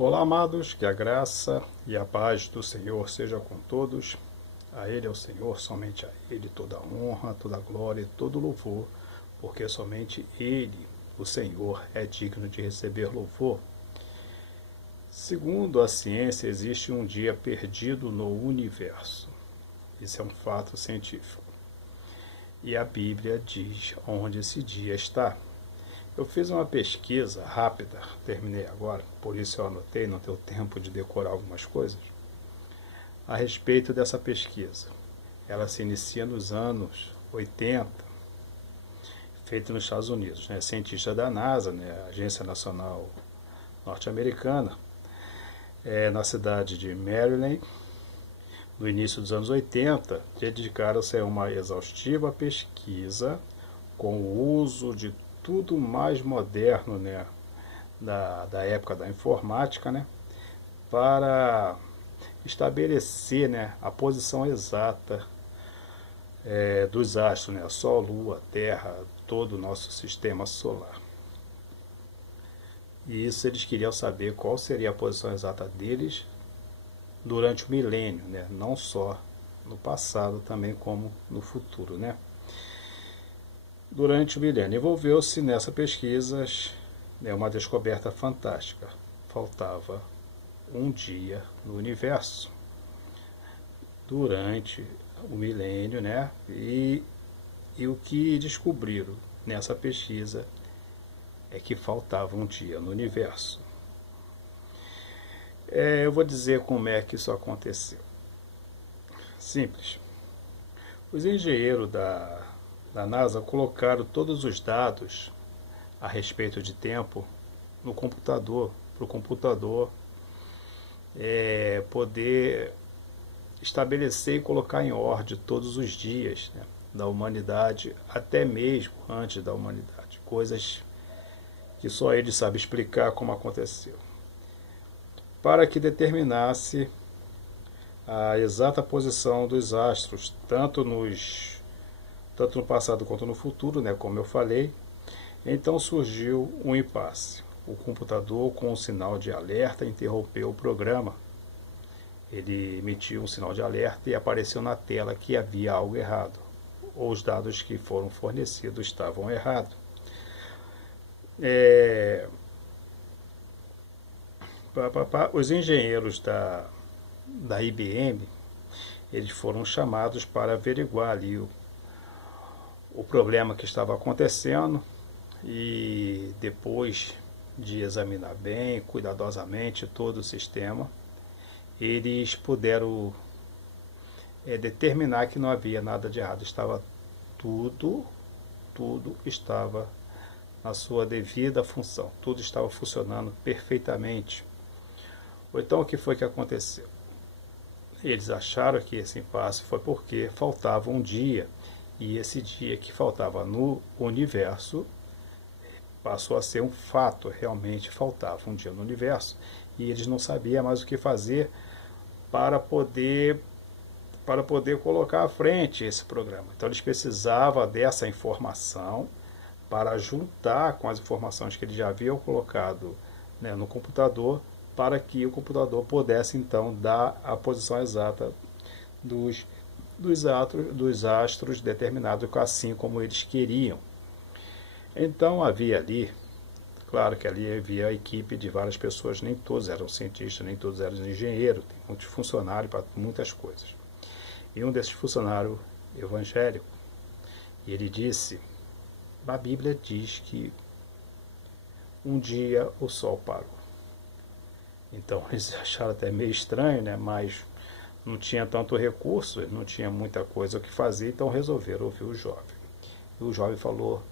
Olá, amados, que a graça e a paz do Senhor seja com todos. A Ele é o Senhor, somente a Ele toda a honra, toda a glória e todo o louvor, porque somente Ele, o Senhor, é digno de receber louvor. Segundo a ciência, existe um dia perdido no universo. Isso é um fato científico. E a Bíblia diz onde esse dia está. Eu fiz uma pesquisa rápida, terminei agora, por isso eu anotei, não deu tempo de decorar algumas coisas, a respeito dessa pesquisa. Ela se inicia nos anos 80, feita nos Estados Unidos, né? Cientista da NASA, né? Agência Nacional Norte-Americana, na cidade de Maryland, no início dos anos 80, dedicaram-se a uma exaustiva pesquisa com o uso de tudo mais moderno, né, da época da informática, né, para estabelecer, né, a posição exata dos astros, né, Sol, Lua, Terra, todo o nosso sistema solar. E isso eles queriam saber qual seria a posição exata deles durante o milênio, né, não só no passado, também como no futuro, né. Durante o milênio, envolveu-se nessa pesquisa uma descoberta fantástica. Faltava um dia no universo durante o milênio, né? E o que descobriram nessa pesquisa é que faltava um dia no universo. Eu vou dizer como é que isso aconteceu. Simples. Os engenheiros da NASA colocaram todos os dados a respeito de tempo no computador, para o computador poder estabelecer e colocar em ordem todos os dias, né, da humanidade, até mesmo antes da humanidade, coisas que só ele sabe explicar como aconteceu, para que determinasse a exata posição dos astros, tanto no passado quanto no futuro, né, como eu falei. Então surgiu um impasse. O computador, com um sinal de alerta, interrompeu o programa. Ele emitiu um sinal de alerta e apareceu na tela que havia algo errado, ou os dados que foram fornecidos estavam errados. Os engenheiros da IBM, eles foram chamados para averiguar ali o problema que estava acontecendo, e depois de examinar bem, cuidadosamente todo o sistema, eles puderam determinar que não havia nada de errado, estava tudo estava na sua devida função, tudo estava funcionando perfeitamente. Então o que foi que aconteceu? Eles acharam que esse impasse foi porque faltava um dia, e esse dia que faltava no universo passou a ser um fato, realmente faltava um dia no universo, e eles não sabiam mais o que fazer para poder colocar à frente esse programa. Então eles precisavam dessa informação para juntar com as informações que eles já haviam colocado, né, no computador, para que o computador pudesse então dar a posição exata dos astros determinados, assim como eles queriam. Então havia ali, claro que ali havia a equipe de várias pessoas, nem todos eram cientistas, nem todos eram engenheiros, tem muitos funcionários para muitas coisas. E um desses funcionários evangélico, ele disse, a Bíblia diz que um dia o sol parou. Então eles acharam até meio estranho, né? Mas não tinha tanto recurso, não tinha muita coisa o que fazer, então resolveram ouvir o jovem. E o jovem falou,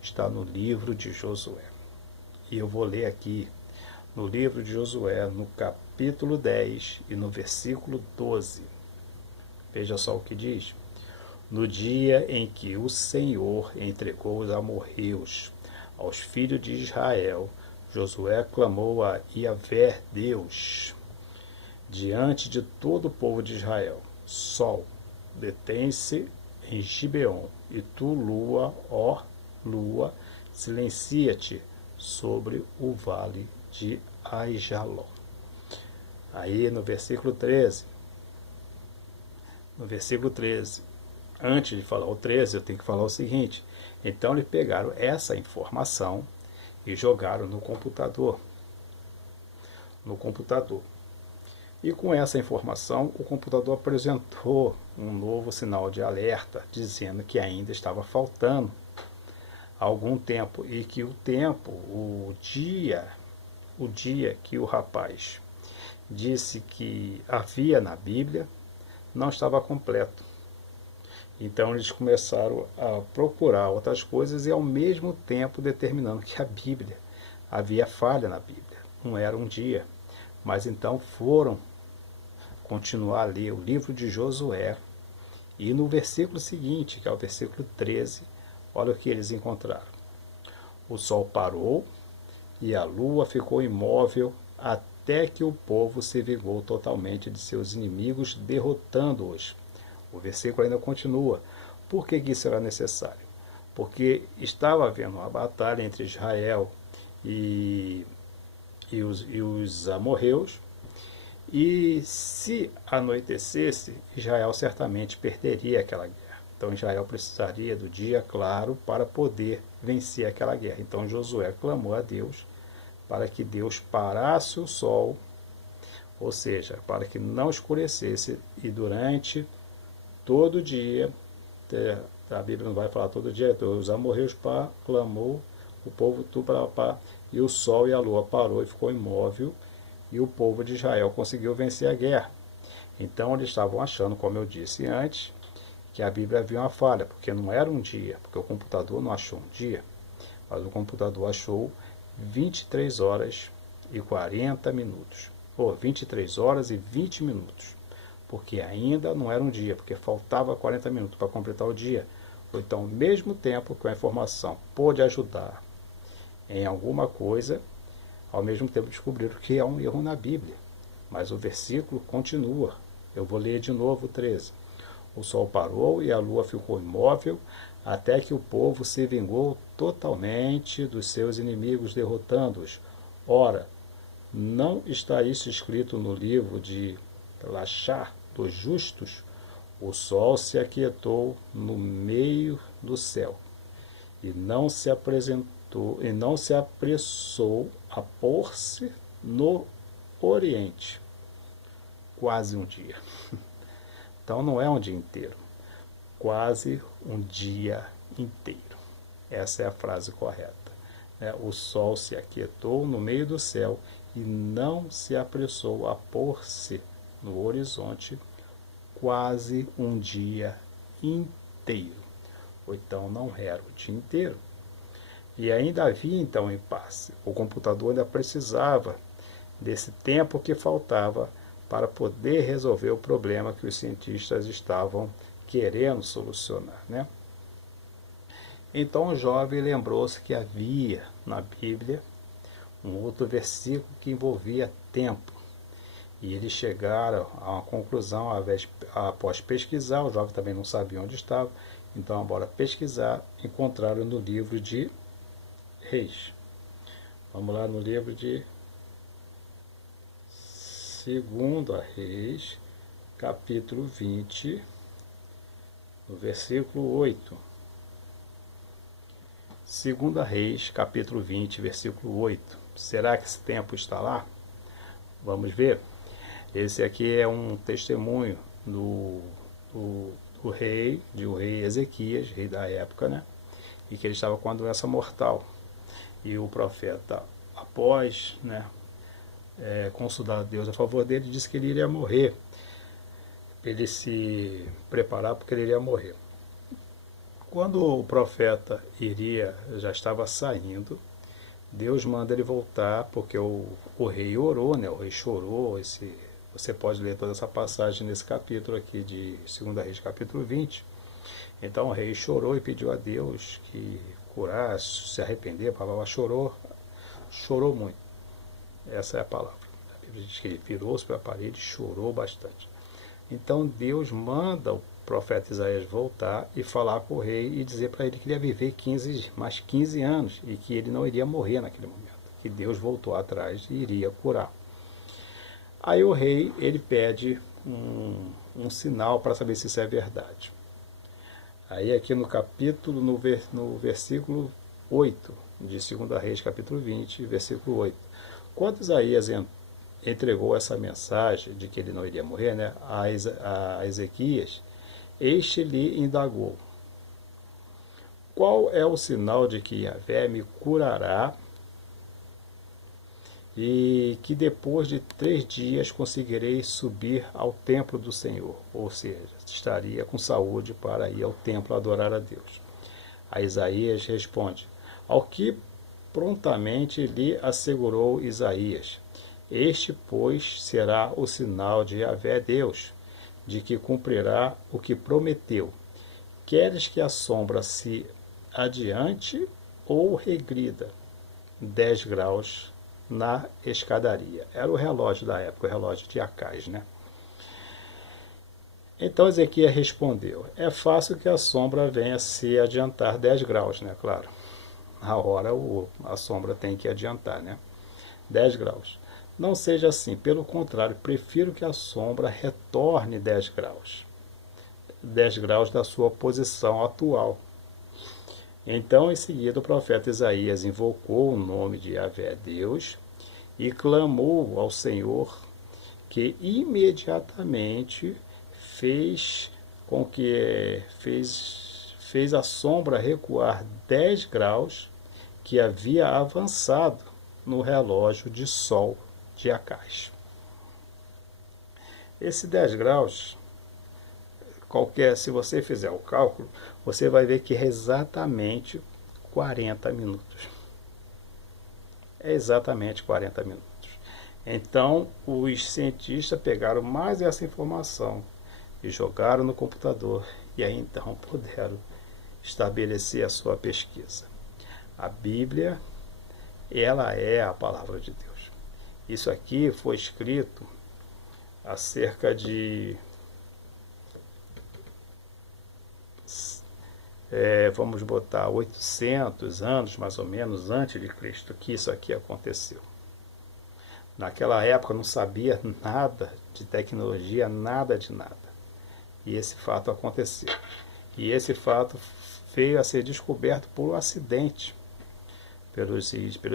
está no livro de Josué. E eu vou ler aqui no livro de Josué, no capítulo 10 e no versículo 12. Veja só o que diz. No dia em que o Senhor entregou os amorreus aos filhos de Israel, Josué clamou a Yahvé Deus diante de todo o povo de Israel: Sol, detém-se em Gibeon, e tu, lua, ó lua, silencia-te sobre o vale de Aijalon. Aí no versículo 13, antes de falar o 13, eu tenho que falar o seguinte: então eles pegaram essa informação e jogaram no computador. E com essa informação, o computador apresentou um novo sinal de alerta, dizendo que ainda estava faltando algum tempo e que o dia que o rapaz disse que havia na Bíblia não estava completo. Então eles começaram a procurar outras coisas e ao mesmo tempo determinando que a Bíblia havia falha na Bíblia. Não era um dia. Mas então foram continuar a ler o livro de Josué e no versículo seguinte, que é o versículo 13, olha o que eles encontraram. O sol parou e a lua ficou imóvel até que o povo se vingou totalmente de seus inimigos, derrotando-os. O versículo ainda continua. Por que isso era necessário? Porque estava havendo uma batalha entre Israel e os amorreus, e se anoitecesse, Israel certamente perderia aquela guerra. Então Israel precisaria do dia claro para poder vencer aquela guerra. Então Josué clamou a Deus para que Deus parasse o sol, ou seja, para que não escurecesse, e durante todo o dia, a Bíblia não vai falar todo dia, os amorreus clamou, o povo pá, e o sol e a lua parou e ficou imóvel, e o povo de Israel conseguiu vencer a guerra. Então eles estavam achando, como eu disse antes, que a Bíblia havia uma falha, porque não era um dia, porque o computador não achou um dia, mas o computador achou 23 horas e 40 minutos, ou 23 horas e 20 minutos, porque ainda não era um dia, porque faltava 40 minutos para completar o dia. Ou então, ao mesmo tempo que a informação pôde ajudar em alguma coisa, ao mesmo tempo descobriram que há um erro na Bíblia. Mas o versículo continua. Eu vou ler de novo o 13. O sol parou e a lua ficou imóvel, até que o povo se vingou totalmente dos seus inimigos, derrotando-os. Ora, não está isso escrito no livro de Lachar dos justos? O sol se aquietou no meio do céu, e não se apressou a pôr-se no oriente. Quase um dia. Então não é um dia inteiro, quase um dia inteiro. Essa é a frase correta. O sol se aquietou no meio do céu e não se apressou a pôr-se no horizonte, quase um dia inteiro. Ou então não era o dia inteiro. E ainda havia então impasse. O computador ainda precisava desse tempo que faltava para poder resolver o problema que os cientistas estavam querendo solucionar, né? Então o jovem lembrou-se que havia na Bíblia um outro versículo que envolvia tempo. E eles chegaram a uma conclusão após pesquisar. O jovem também não sabia onde estava, então, bora pesquisar, encontraram no livro de Reis. Vamos lá no livro de 2 Reis, capítulo 20, no versículo 8. 2 Reis, capítulo 20, versículo 8. Será que esse tempo está lá? Vamos ver. Esse aqui é um testemunho do rei Ezequias, rei da época, né? E que ele estava com a doença mortal. E o profeta, após, né, consultar a Deus a favor dele, disse que ele iria morrer. Ele se preparar porque ele iria morrer. Quando o profeta já estava saindo, Deus manda ele voltar, porque o rei orou, né? O rei chorou. Você pode ler toda essa passagem nesse capítulo aqui de 2 Reis, capítulo 20. Então o rei chorou e pediu a Deus que curasse, se arrepender, chorou muito. Essa é a palavra. A Bíblia diz que ele virou-se para a parede e chorou bastante. Então Deus manda o profeta Isaías voltar e falar com o rei e dizer para ele que ele ia viver mais 15 anos e que ele não iria morrer naquele momento, que Deus voltou atrás e iria curar. Aí o rei, ele pede um sinal para saber se isso é verdade. Aí aqui no capítulo, no versículo 8 de 2 Reis, capítulo 20, versículo 8. Quando Isaías entregou essa mensagem de que ele não iria morrer, né, a Ezequias, este lhe indagou: qual é o sinal de que Yahvé me curará e que depois de 3 dias conseguirei subir ao templo do Senhor? Ou seja, estaria com saúde para ir ao templo adorar a Deus. A Isaías responde: ao que prontamente lhe assegurou Isaías: este, pois, será o sinal de Yahvé Deus, de que cumprirá o que prometeu. Queres que a sombra se adiante ou regrida 10 graus na escadaria? Era o relógio da época, o relógio de Acais, né? Então Ezequias respondeu: é fácil que a sombra venha se adiantar 10 graus, né? Claro, na hora a sombra tem que adiantar, né? 10 graus. Não seja assim, pelo contrário, prefiro que a sombra retorne 10 graus. 10 graus da sua posição atual. Então, em seguida, o profeta Isaías invocou o nome de Yahvé Deus e clamou ao Senhor, que imediatamente fez a sombra recuar 10 graus que havia avançado no relógio de sol de Acais. Esse 10 graus, se você fizer o cálculo, você vai ver que é exatamente 40 minutos. É exatamente 40 minutos. Então, os cientistas pegaram mais essa informação e jogaram no computador, e aí então puderam estabelecer a sua pesquisa. A Bíblia, ela é a palavra de Deus. Isso aqui foi escrito há cerca de vamos botar 800 anos mais ou menos antes de Cristo que isso aqui aconteceu. Naquela época não sabia nada de tecnologia, nada de nada. E esse fato aconteceu. E esse fato veio a ser descoberto por um acidente pelos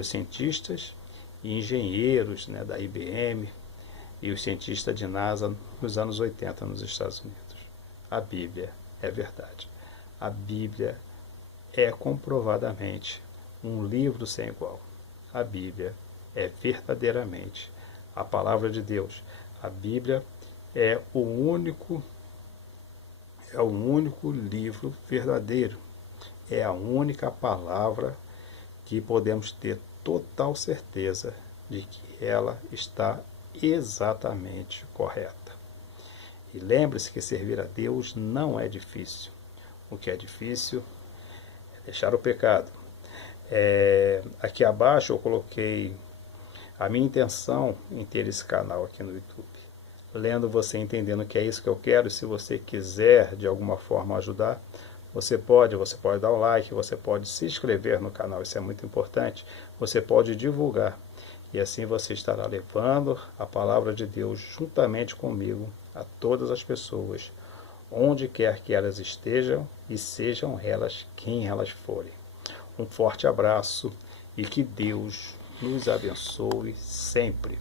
cientistas e engenheiros, né, da IBM e os cientistas de NASA nos anos 80 nos Estados Unidos. A Bíblia é verdade. A Bíblia é comprovadamente um livro sem igual. A Bíblia é verdadeiramente a palavra de Deus. A Bíblia é o único livro verdadeiro. É a única palavra que podemos ter total certeza de que ela está exatamente correta. E lembre-se que servir a Deus não é difícil. O que é difícil é deixar o pecado. Aqui abaixo eu coloquei a minha intenção em ter esse canal aqui no YouTube. Lendo você entendendo que é isso que eu quero. Se você quiser de alguma forma ajudar, você pode dar o like, você pode se inscrever no canal, isso é muito importante. Você pode divulgar. E assim você estará levando a palavra de Deus juntamente comigo a todas as pessoas, onde quer que elas estejam e sejam elas quem elas forem. Um forte abraço e que Deus nos abençoe sempre.